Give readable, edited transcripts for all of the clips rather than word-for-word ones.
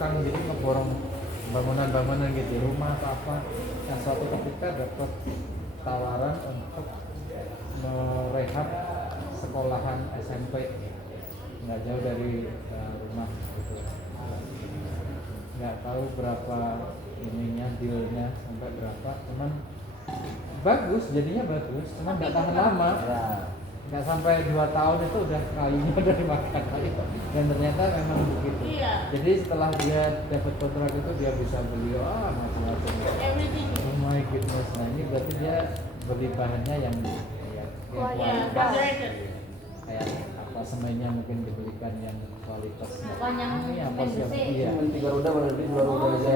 tukang jadi ngeborong bangunan-bangunan gitu, rumah apa. Yang suatu ketika dapat tawaran untuk merehab sekolahan SMP nggak jauh dari rumah gitu. Nggak tahu berapa ininya, dealnya sampai berapa, cuman bagus, jadinya bagus, cuman nggak tahan lama. Nggak sampai 2 tahun itu udah kayunya udah dimakan dan ternyata memang begitu. Jadi setelah dia dapat kontrak itu dia bisa beli macam-macam. Oh my goodness, nah ini berarti dia beli bahannya yang kualitas, kayak apa semuanya mungkin dibelikan yang kualitas. Bukan yang apa sih? Iya. 3 roda berarti 2 roda aja.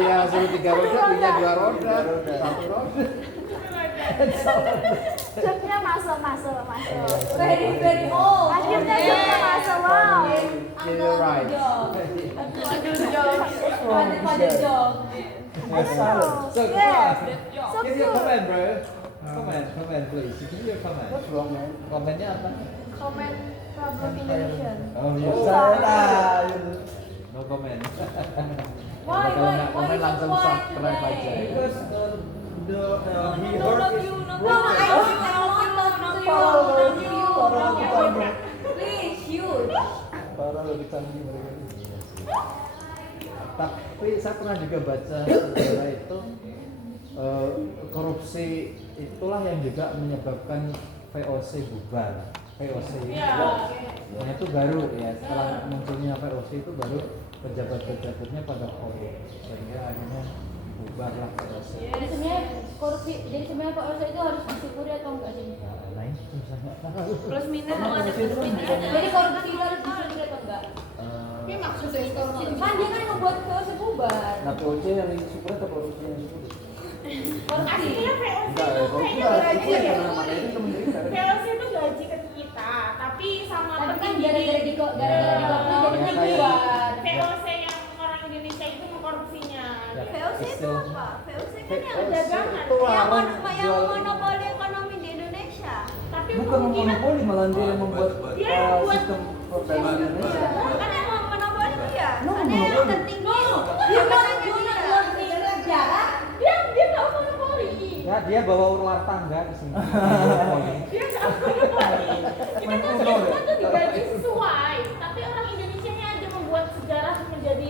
Iya, suruh 3 roda punya 2 roda, 1 roda. Joknya masuk. Very old. Akhirnya joknya masuk, wow. You're right. Pada jok. So Yes. So give your good. comment, bro. Comment, please. Give your comment. What's wrong, man? Komennya apa? Comment problem Indonesia. Oh, iya. No comment. Why Kalau nggak komen you langsung don't want subscribe aja. today? Because he Love heard you, is no, broken. Please, huge. Parah lebih canggih mereka. Tapi saya pernah juga baca sejarah itu korupsi itulah yang juga menyebabkan VOC bubar. VOC nah itu baru ya, setelah munculnya VOC itu baru pejabat-pejabatnya pada korup sehingga akhirnya bubarlah VOC. Jadi sebenarnya korupsi, jadi sebenarnya Pak Oso itu harus disyukuri atau enggak sih? Lain itu saya nggak tahu. Plus minus ada plus minus. Jadi korupsi itu harus disyukuri atau enggak? Ini maksudnya korupsi. Kan dia kan membuat VOC bubar. Nah, POC yang disyukur atau korupsi yang disyukur? Korupsi. Aslinya VOC Enggak, itu korupsi kayaknya lah. gaji Itu ya. yang mana itu temen kita. VOC itu gaji ke kita, tapi sama Tapi kan petinggi gara-gara di gara-gara di jadi bubar. VOC yang orang Indonesia itu mengkorupsinya. VOC itu apa? VOC kan yang dagangan. itu larang yang jual monopoli ekonomi di Indonesia. Tapi Bukan kemungkinan monopoli, malah dia yang membuat Dia yang buat sistem perdagangan Indonesia. Kan yang mau monopoli dia. No, Ada yang monopoli. tertinggi. Dia kan sejarah. dia nggak monopoli. ya dia bawa ular tangga ke sini. Dia nggak monopoli. Kita kan kita tuh digaji sesuai, tapi orang Indonesia nya aja membuat sejarah menjadi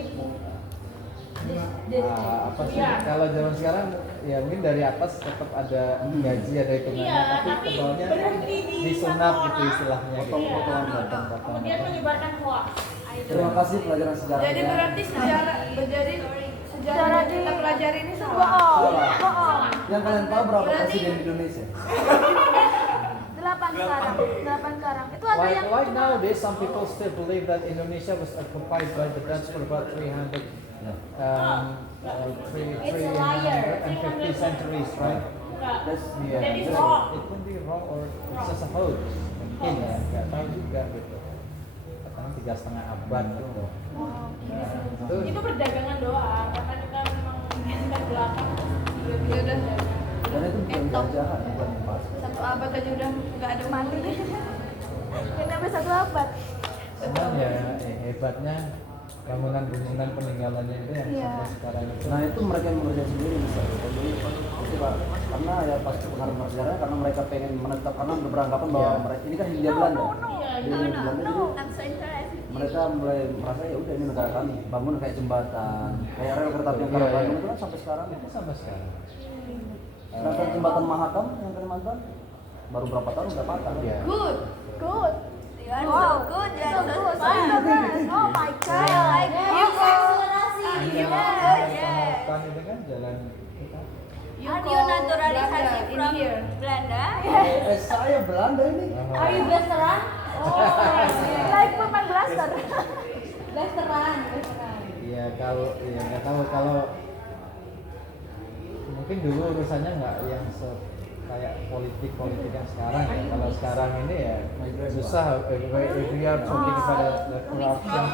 Apa sih Iya. kalau zaman sekarang ya mungkin dari atas tetap ada gaji, ada hitungannya, Iya, tapi tapi kebalnya berhenti di disunat satu gitu orang. istilahnya gitu. Potong-potongan. Potong-potongan. kemudian menyebarkan hoax. Terima kasih pelajaran sejarah. Jadi berarti sejarah Sejarah di- kita pelajari ini Bohong. salah. Bohong. Yang kalian tahu berapa Berarti- presiden di Indonesia? 8 sekarang. 8 sekarang. Itu ada yang Like nowadays, some people still believe that Indonesia was occupied by the Dutch for about 300, It's a liar. 350 centuries, right? Enggak. That's Yeah, That is so wrong. it can be wrong or it's just a hoax. Mungkin ya, nggak tahu juga gitu. Katanya 3,5 abad gitu. Itu perdagangan doang, karena kita memang kita belakang dia dagang. karena itu bukan jajahan, bukan pas. 1 abad aja udah nggak ada mati. Ini sampai 1 abad. Cuman ya hebatnya bangunan-bangunan peninggalannya itu yang Iya. sampai sekarang itu. Nah itu mereka yang mengerjakan sendiri misalnya. Jadi itu Pak, karena ya pasti pengaruh sejarah karena mereka pengen menetap karena beranggapan bahwa Iya. mereka ini kan Hindia Belanda. Iya, Jadi No, Hindia Belanda jadi I'm so interested. mereka mulai merasa ya udah ini negara kami, bangun kayak jembatan, kayak rel kereta api yang Iya, Bandung iya. itu kan sampai sekarang. Itu sampai sekarang. Sedangkan jembatan Mahakam yang Kalimantan baru berapa tahun udah patah. Iya. Good. Good. You are Wow. so good. You So are so good. fun. So good. Oh my god. I like You it. akselerasi. You Jalan are yeah. Kalimantan itu kan jalan kita. Are you naturalisasi from Belanda? Saya Belanda ini. Are you blasteran? Oh, like pemain blaster. Blasteran. Iya kalau ya nggak tahu kalau mungkin dulu urusannya nggak yang kayak politik yang sekarang ya. Kalau sekarang ini ya susah. If we are talking about the corruption.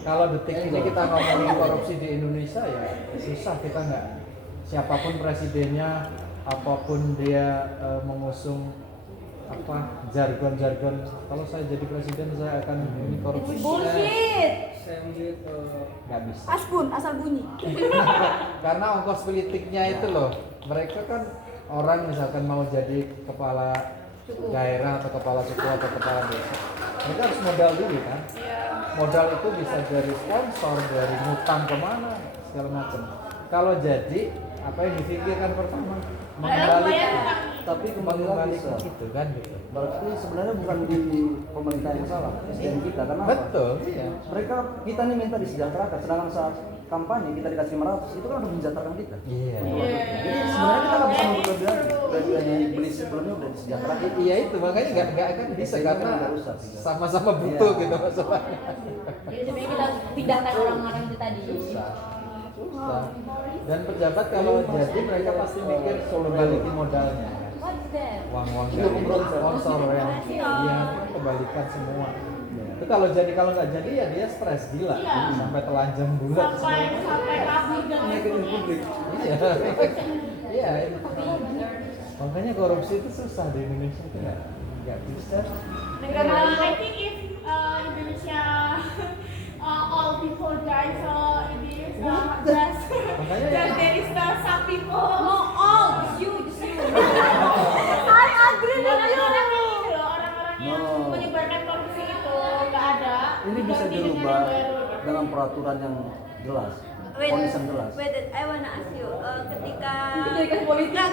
Kalau detik ini kita ngomongin korupsi di Indonesia ya susah, kita nggak, siapapun presidennya, apapun dia mengusung apa jargon-jargon, kalau saya jadi presiden saya akan ini korupsi. Bullshit. nggak bisa. Asbun, asal bunyi. Karena ongkos politiknya itu loh, mereka kan orang misalkan mau jadi kepala daerah atau kepala suku atau kepala desa, mereka harus modal dulu kan. Modal itu bisa dari sponsor, dari ngutang kemana, segala macam. Kalau jadi, apa yang difikirkan pertama? Mengembalikan, Tapi kembali lagi mengembalikan Sir. itu kan gitu. Berarti sebenarnya bukan di pemerintah yang salah, SDM kita. Karena apa? Betul, iya. Mereka kita nih minta disejahterakan, sedangkan saat kampanye kita dikasih 500, itu kan udah mensejahterakan kita. Iya. Jadi sebenarnya kita nggak bisa berlebihan lagi. Udah beli sebelumnya udah disejahterakan. Iya itu makanya nggak akan bisa Itu karena nggak rusak, tidak. sama-sama butuh Iya. gitu masalahnya. Jadi sebenarnya kita pindahkan orang-orang itu tadi. Susah. Dan pejabat kalau jadi mereka pasti mikir selalu balikin modalnya. What's that? Uang-uang Itu dari pemberontak. sponsor yang dia kembalikan semua. Itu kalau nggak jadi ya dia stres gila sampai telanjang bulat. sampai kabur dan Naikin publik. Iya. Iya. Itu. Makanya korupsi itu susah di Indonesia itu nggak bisa. I think if Indonesia all people die, so it is just there is some people. No, all, just you. I agree with you. Orang-orang ini loh, orang-orang yang No. menyebarkan korupsi itu nggak ada. Ini bisa Diganti dengan dirubah yang baru, gitu. dengan peraturan yang jelas, Wait, kondisi yang jelas. wait, I wanna ask you, ketika Pendidikan politik. Nggak,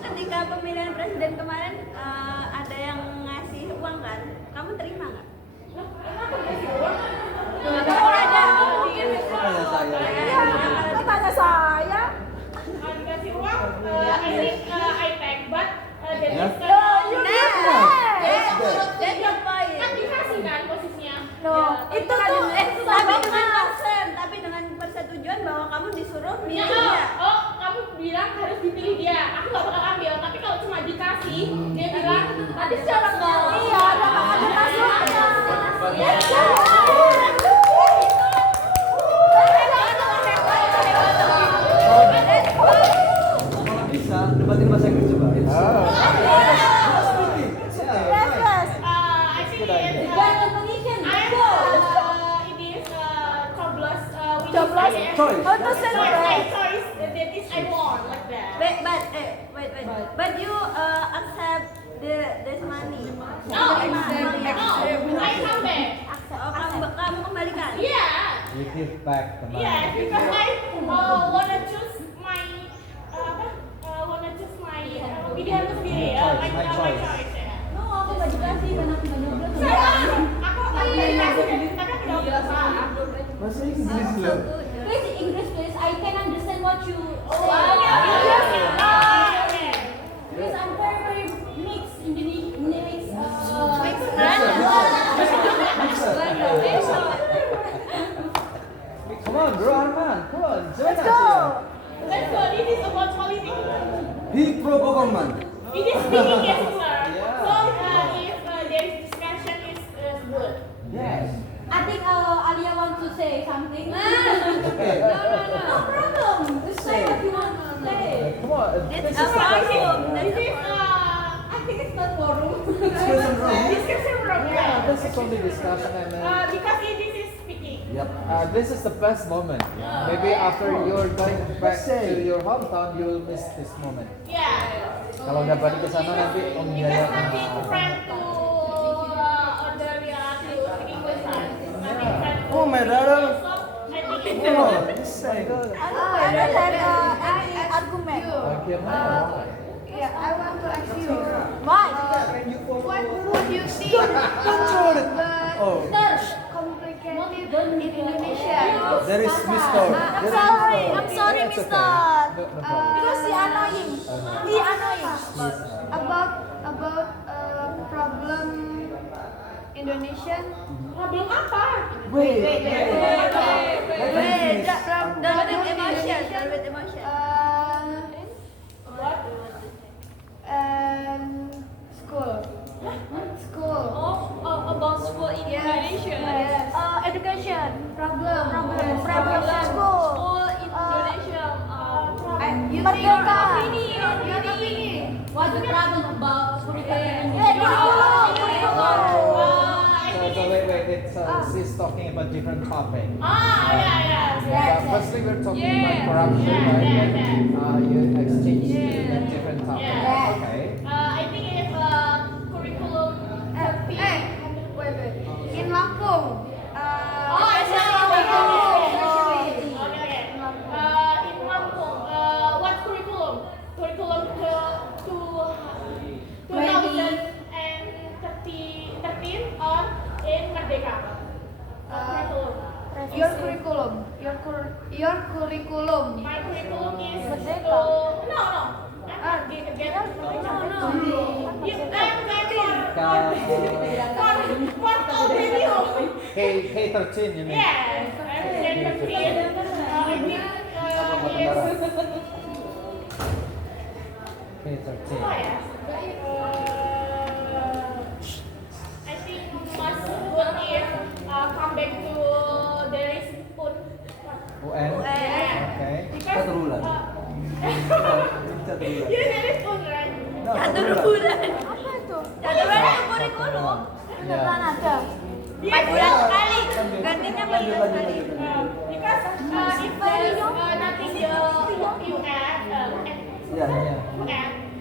ketika pemilihan presiden kemarin ada yang ngasih uang kan, kamu terima nggak? Loh, emang aku dikasih uang? Kalau ada, mungkin Makanya saya. Kok tanya saya? Dikasih uang? I think I take, but there Ya. is that's the point. kan dikasih kan posisinya. No, itu tuh Tapi dengan persetujuan bahwa kamu disuruh Ya, milih dia. kamu bilang harus dipilih dia. Aku nggak bakal ambil, tapi kalau cuma dikasih, dia bilang tadi secara nggak. Iya, ada masukannya. Kalau bisa, debatin bahasa Inggris coba. Oh. Yes, yes. I think Good it idea. is. It is coblos. Coblos? Choice. How to say Choice. that? Choice. That is I want like that. Wait. But you accept this money. No, I come back. Kamu kembalikan. Yeah. You give back the money. Yeah, because I wanna choose my pilihanku sendiri ya, My choice. ya. No, aku nggak dikasih karena aku nggak nyoblos. Aku dikasih tapi aku nggak bisa. Bahasa Inggris loh. Please English please. I can understand what you Oh, say. okay. Because I'm very mixed Indonesian mix. Come on, bro, Arman. Come on, join Let's us go. here. Let's go. This is about politics. Di pro government. It is speaking, yes, sir. Yeah. So if there is discussion, is good. Yes. I think Alia wants to say something. Okay. No problem. Just say what you want to say. Come on. It's This a is forum. This is I think it's not forum. Discussion room. discussion room. yeah, this is only discussion and then Because this is speaking. Yap. this is the best moment. Maybe after you're going back Say. to your hometown, you will miss this moment. Yeah. Kalau udah balik ke sana nanti Om Because Jaya nothing friend to order ya to speak English. Nothing friend to. Oh, my daughter. So I think it's Oh, this say. Ada any argument? Akhirnya Yeah, I want to ask you, Why? what would you think Control it. Oh, complicated in Indonesia? there is Mr. I'm sorry, It's okay. mister. No problem. Because he annoying. He annoying. About problem Indonesian. problem apa? Wait. Wait, don't with emotion. School. School. About school in Indonesia. Yes. Education. Problem. Problem. School. School in Indonesia. You Merdeka. Your opinion. What's the problem about curriculum? So wait. It's she's talking about different topics. Yeah. Firstly, we're talking Yeah. about corruption, Yeah, right? yeah, Then, you exchange Yeah. in different topics. Yeah. Okay. I think if curriculum Wait. In Lampung. Oh, I see. Okay. In Lampung, what curriculum? Curriculum to 2013 or in Merdeka? Curriculum. Your curriculum. Your curriculum. My curriculum is Merdeka. to no. Get You for review. K13, you mean? Yes, I'm Gen 15. I think is K13. oh ya. I think must good if come back to there is pun. UN. Okay. Because Satu bulan. you there is pun right? No, Catur bulan. Apa itu? Catur bulan itu kurikulum. Beneran ada. 4 bulan sekali. Gantinya 4 bulan sekali. Because if there is nothing you add, Ya.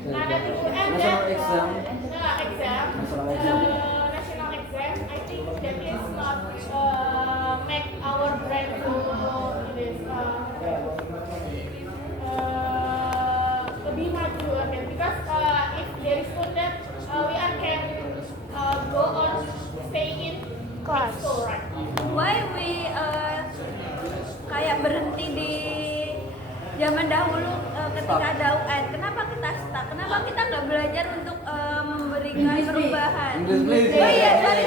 nothing to add National exam. exam, National exam. national exam, I think that is not make our brain to this lebih maju again because if there is good that we are can go on stay in Class. school, right? Why we kayak berhenti di zaman dahulu ketika ada UN? Kenapa kita stuck? Kenapa kita nggak belajar untuk memberikan perubahan? English, please. Oh iya, sorry.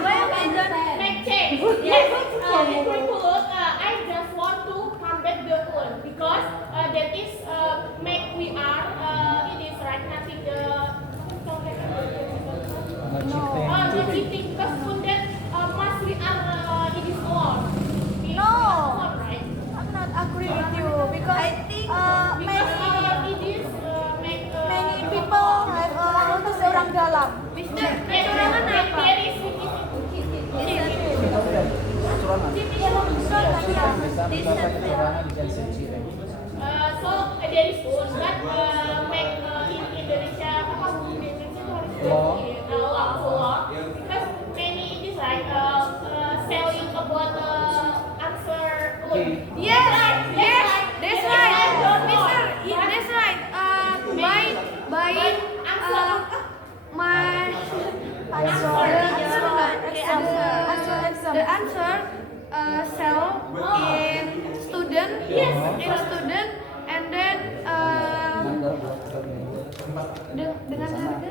Why we don't Make change. Yes, in curriculum, I just want to come back the old because that is make we are it is right nothing the No cheating. not cheating because pun that must we are it is all. No. Right? I'm not agree with you because I think Because many it is make many people have how to say orang dalam. Mister, there kecurangan apa? there is Kecurangan. Bisa kecurangan bisa cheating. so there is good but make in Indonesia apa hukum di Indonesia itu harus law because many it is like selling about answer Yes, that's right. Mister, that's right. Buying my the answer sell in student and then dengan harga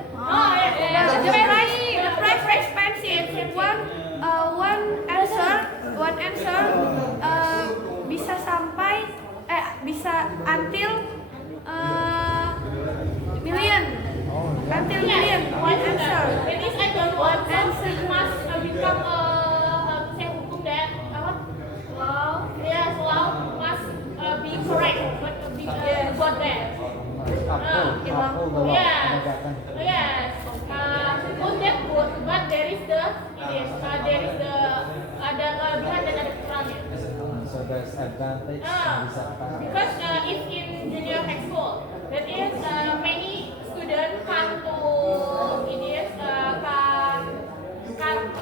the price expensive one answer bisa sampai bisa until million one answer. That is I don't want answer must become saya hukum dan apa law law must be correct but be about that. Uphold the law. Penegakan. Yes. On that good, but there is the ada kelebihan dan ada kekurangan. So there's advantage and disadvantage. Because if in junior high school, that is many students come to come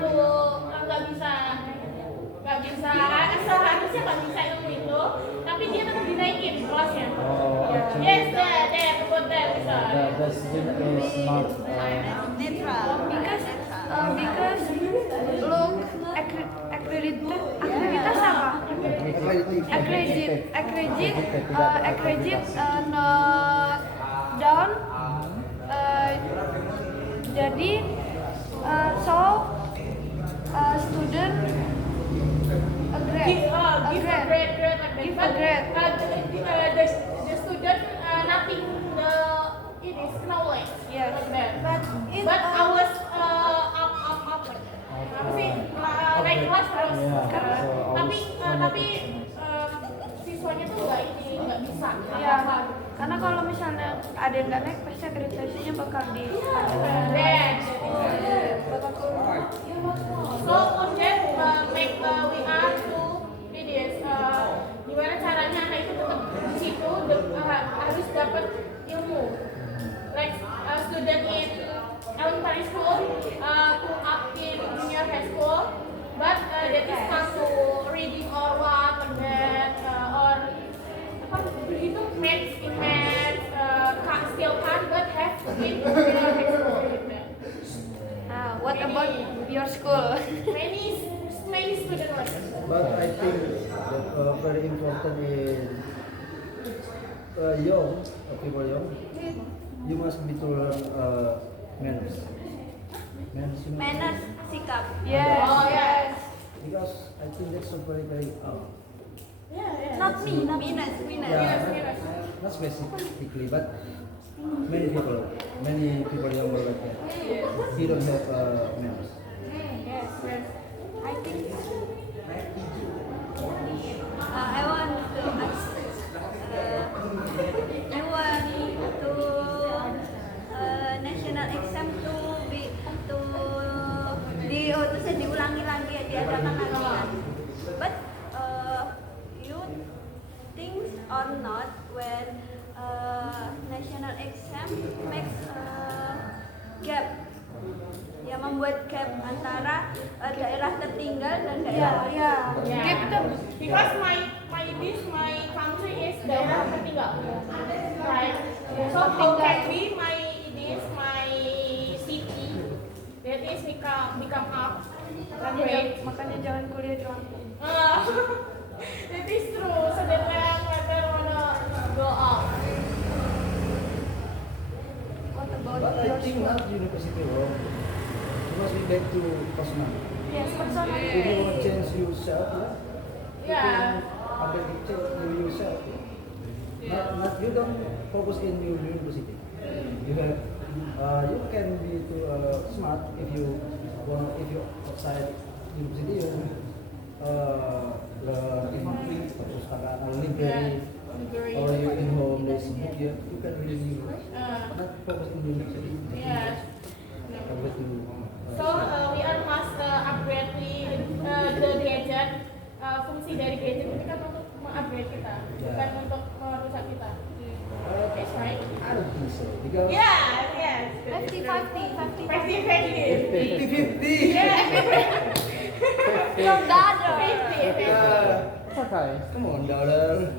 to nggak bisa seharusnya nggak bisa ilmu itu, tapi dia tetap dinaikin kelasnya. Oh, actually, Yes, that about that bisa. the student is not Netral. Because look akreditas apa? Accredit not down. Jadi so student a grade. Give a grade like that. Give a grade. The student nothing the it is knowledge. Yes. Like that. But But I was up apa sih naik kelas terus. Yeah, so Tapi siswanya tuh nggak bisa. Iya. Karena kalau misalnya ada yang nggak naik, pasti akreditasinya bakal di bakal turun. So on that make we are to videos gimana caranya anak itu tetap di situ harus dapat ilmu. Like student in elementary school to up in junior high school, but that is come to reading or what like that or apa begitu maths in maths still can but have in junior high school like that. What about your school? Many students like that. But I think that very important in young people young, you must be to learn manners. Manners, you know? Manners, sikap. Yes. Oh yes. Because I think that's a very Yeah. Not me, not minus. yeah, not specifically, but many people young like that. He don't have manners. Yes. I think I want to national exam to be diulangi lagi diadakan lagi kan. But you think or not when national exam makes gap, ya membuat gap antara daerah tertinggal dan daerah Yeah. Because my country is daerah tertinggal, right? So how can be my city that is become up great? Makanya jangan kuliah di Lampung. That is true. So that I wanna go up. What about But I your think school? not university wrong. You must be back to Kosman. Yes, personally. If you want to change yourself, Yeah. update yourself. Not you don't focus in your university. You have you can be too smart if you outside university you learn in perpustakaan or library or you in home there's book you can read new. Not focus in university. Yes. Upgrade to So we are must upgrade the gadget. Fungsi dari gadget itu kan untuk mengupgrade kita, bukan untuk merusak kita. That's right. I don't think so because Yeah, yes. 50-50. 50-50. 50-50. Yeah. Your daughter. 50. It's okay. Come on, daughter.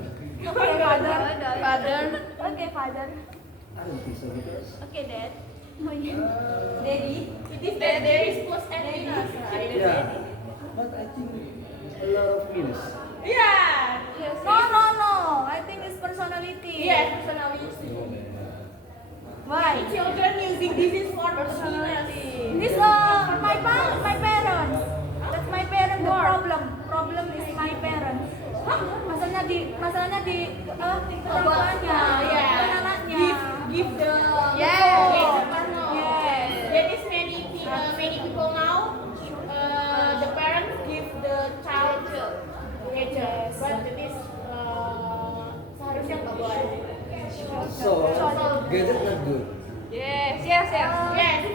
Father. Okay, father. I don't think so because Okay, dad. Daddy. It is that there is plus and minus, right? yeah. But I think a lot of minus. Yeah. No. I think it's personality. Yes, personality. Why? Children using this is for personality. This my parents. That's my parents. The problem is my parents. Masalahnya di keluarganya, Yeah. bukan anaknya. Give the Yes. partner. Yes. There is many people now. The parents give the child gadget, but it is seharusnya nggak boleh. So gadget not good. Yes. Yes,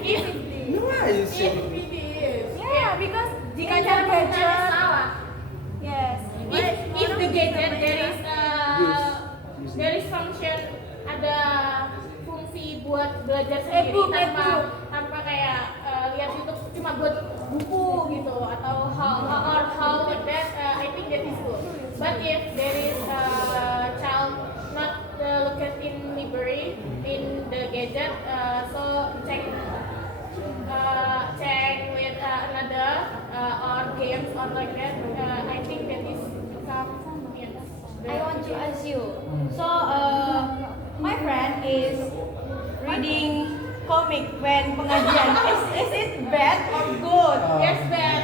if Why you say? it is. Yeah, because Jika in cara the penggunaannya salah. Yes. If the gadget there is function, ada fungsi buat belajar sendiri tanpa kayak lihat YouTube cuma buat buku gitu atau how like that, I think that is good. But if there is a child not look at in library in the gadget, so check with another or games or like that, I think that is I want to ask you. So, my friend is reading comic when pengajian. Is it bad or good? Yes, bad.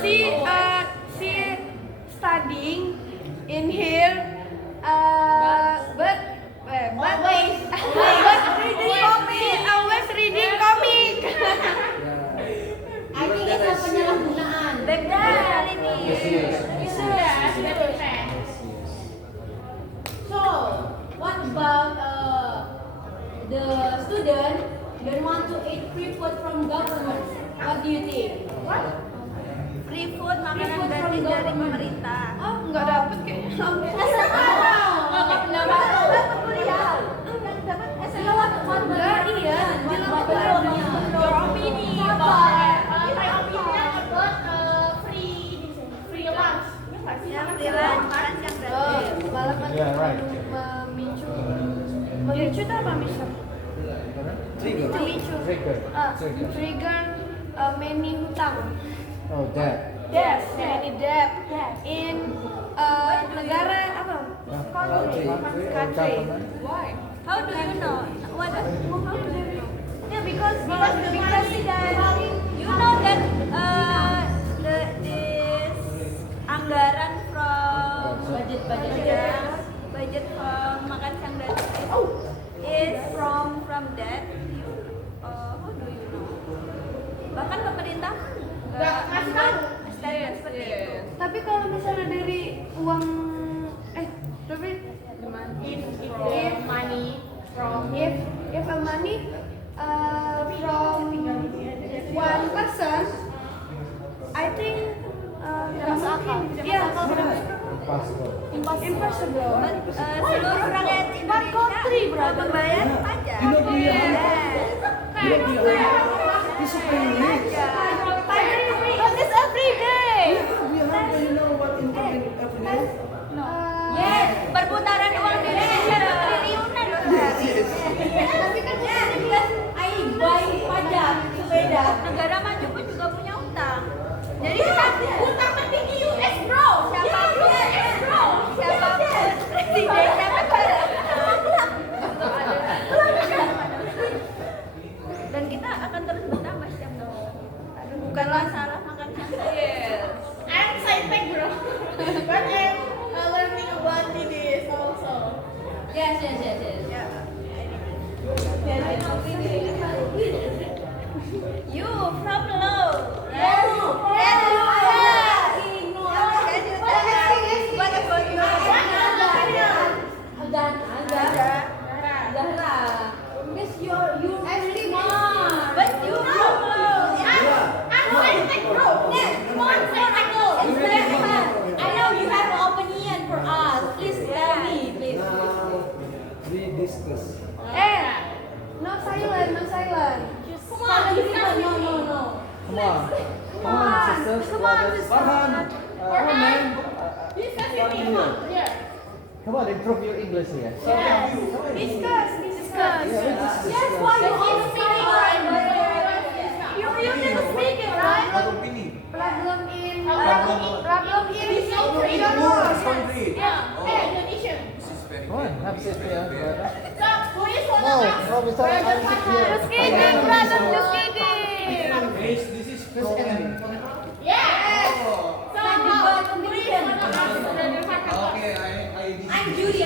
She studying in here, but always reading comic. Yeah. I think it's a penyalahgunaan. Beda ini. student want to eat free food from government. What do you think? What? Free food makanan gratis dari pemerintah. Oh, nggak dapet kayaknya. Nggak pernah dapat kuliah. Enggak, iya. Bilang Your opinion about my opinion about free lunch. Iya nggak sih? Yang Makan bilang siang. makan yang Oh, gratis. malah kan Yeah, right. memicu itu apa misal? Trigger. Memicu. Trigger. Trigger. Trigger many hutang. Oh, that. Yes, many debt in negara apa? Country. Country. Why? How do you know? What? How do you know? Yeah, because You know that this anggaran from budget from makan siang gratis is from that. How do you know? Bahkan pemerintah Nggak ngasih tahu. statement seperti itu. tapi kalau misalnya dari uang tapi If money from if a money from one person, I think nggak mungkin. Iya, Impossible. impossible. Seluruh rakyat Indonesia membayar pajak. It's a privilege. But it's every day. We have to know what income in every day. Yes, perputaran uang di Indonesia triliunan loh sehari. Tapi kan I buy pajak sepeda. Negara maju pun juga punya utang. Jadi kita utang tertinggi US bro. siapapun presiden dan kita akan terus bertambah setiap tahun. Bukan masalah makan siang. I'm scientist bro. But I'm learning about this also. Yes. You from low. Yes. Yes, you are. Can you tell us what about you? Zahra. Miss you really smart. But you from low. I'm scientist bro. Yes, come on, it's very fun. I know you have an opinion for us. Please tell me, please. Now we discuss. No silent. Come on, no. Come on, sisters, brothers. Farhan, man. Discuss with me. Come on. Here. Come on, improve your English here. Discuss. Yeah, we just Yes, why you always speaking right? You never speak it, right? Problem in Indonesian. Come on, have a seat here, brother. So, who is one No, of us? no, Mr. I'm sit here. Just kidding, brother, just kidding. Yes. So, who is one of us? I'm Judy.